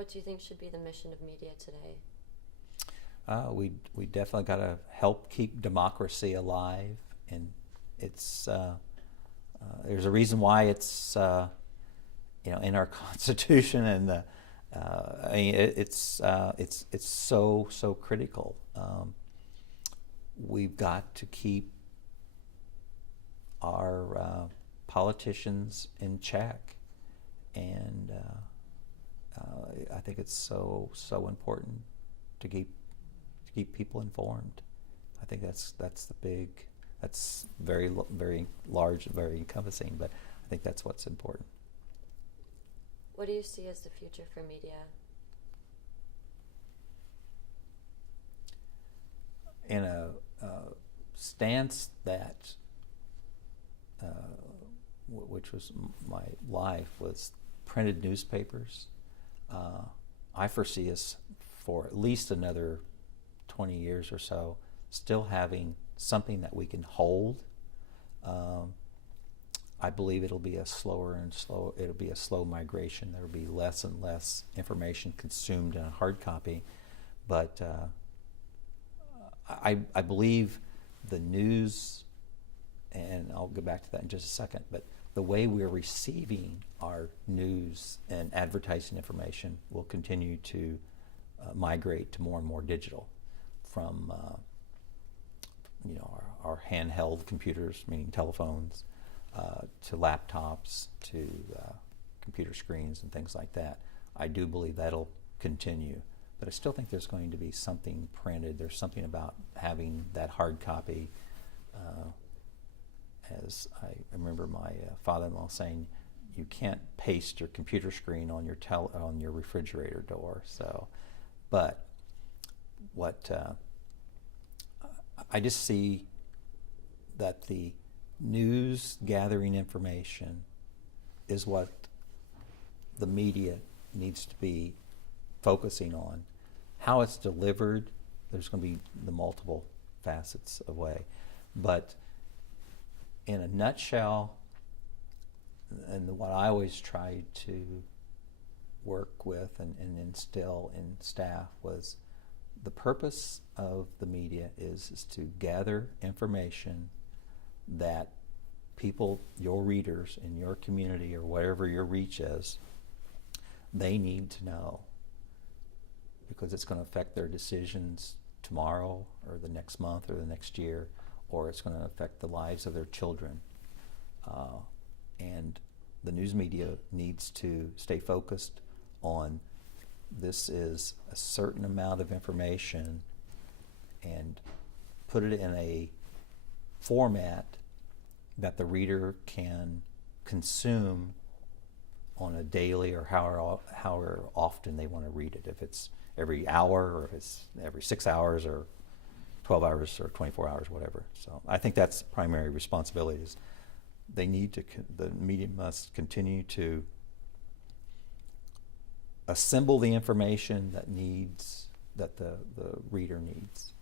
What do you think should be the mission of media today? We definitely got to help keep democracy alive, and it's there's a reason why it's in our Constitution, and I mean it's so critical. We've got to keep our politicians in check, and I think it's so important to keep people informed. I think that's very large, very encompassing, but I think that's what's important. What do you see as the future for media? In a stance that, which was my life, was printed newspapers. I foresee us for at least another 20 years or so still having something that we can hold. I believe it'll be a slow migration. There'll be less and less information consumed in a hard copy, but I believe the news, and I'll go back to that in just a second, but the way we're receiving our news and advertising information will continue to migrate to more and more digital, from our handheld computers, meaning telephones, to laptops, to computer screens and things like that. I do believe that'll continue, but I still think there's going to be something printed. There's something about having that hard copy. As I remember my father-in-law saying, you can't paste your computer screen on your refrigerator door. So, but what I just see that the news gathering information is what the media needs to be focusing on. How it's delivered, there's going to be the multiple facets of way, but in a nutshell, and what I always tried to work with and instill in staff was the purpose of the media is to gather information that people, your readers in your community or whatever your reach is, they need to know, because it's going to affect their decisions tomorrow or the next month or the next year, or it's going to affect the lives of their children. And the news media needs to stay focused on this is a certain amount of information and put it in a format that the reader can consume on a daily or however often they want to read it. If it's every hour, or if it's every 6 hours, or 12 hours, or 24 hours, whatever. So I think that's primary responsibilities. The media must continue to assemble the information that the reader needs.